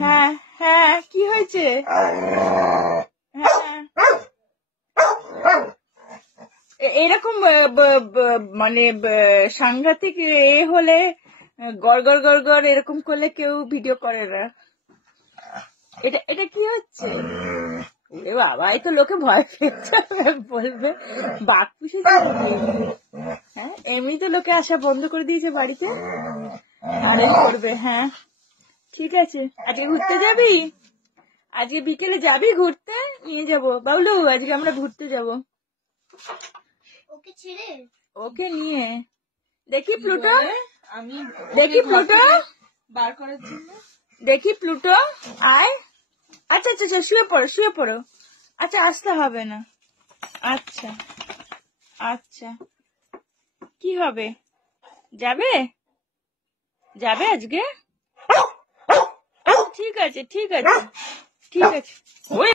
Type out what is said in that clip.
হ্যাঁ হ্যাঁ, কি হয়েছে? হ্যাঁ, এরকম মানে সাংঘাতিক হলে গড় গড় গড় গড় এরকম করলে কেউ ভিডিও করে না। এটা এটা কি হচ্ছে? ওরে বাবা, এই তো লোকে ভয় পেয়েছে, বলবে বাঘ পুষেছে নাকি। হ্যাঁ, এমনি তো লোকে আসা বন্ধ করে দিয়েছে বাড়িতে, আরে করবে। হ্যাঁ ঠিক আছে, আজকে ঘুরতে যাবি? আজকে বিকেলে যাবি ঘুরতে? নিয়ে যাবো বাবলু, আজকে আমরা ঘুরতে যাবো। ওকে ছেড়ে ওকে নিয়ে দেখি প্লুটো, আমি দেখি প্লুটো বার করার জন্য, দেখি প্লুটো আয়। আচ্ছা আচ্ছা আচ্ছা, শুয়ে পড়ো শুয়ে পড়ো। আচ্ছা আসতে হবে না। আচ্ছা আচ্ছা, কি হবে? যাবে যাবে আজকে? ঠিক আছে ঠিক আছে ঠিক আছে। ওই